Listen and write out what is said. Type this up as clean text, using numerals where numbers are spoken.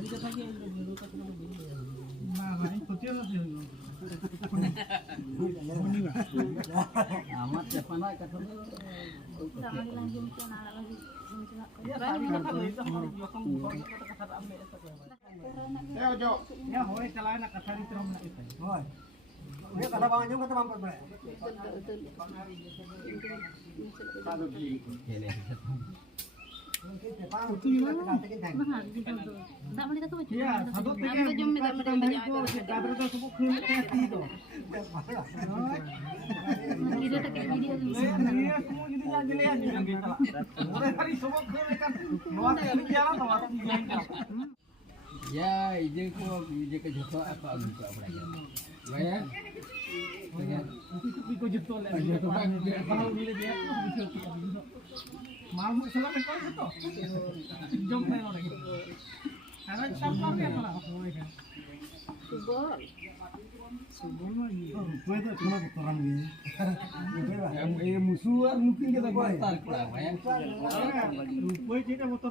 Nah, itu dia lah sih. Amat siapa nak kata tu? Jangan langsung ke anak lagi. Ya, tapi kata itu harus belakang kata ambil itu. Ayo, Jo. Ya, hoy kalau anak kata itu rom nak itu. Hoy. Dia kata bang Anjung kata bang Bre. Mahal gitu tu. Tak boleh kata macam. Ya, satu tiga. Aku jom minta Itu kadang tu sebut kena itu. video tak kayak video ni. Iya, semua gitu aja lihat juga gitu. Mulai hari sebut kena kan. Luar dari jalan atau apa jalan. Ya, ide ke joto apa untuk apa lagi? Bayar? Bayar. Itu juto lah. Joto kan dia. Kalau bila dia mau salah kau itu. Jom main orang itu. Karena siapa yang pernah aku kan. Subol. Subol lagi. Gue itu cuma kotoran gitu. Yang musuhan mungkin kita batal lah, bayar. Gue kita motor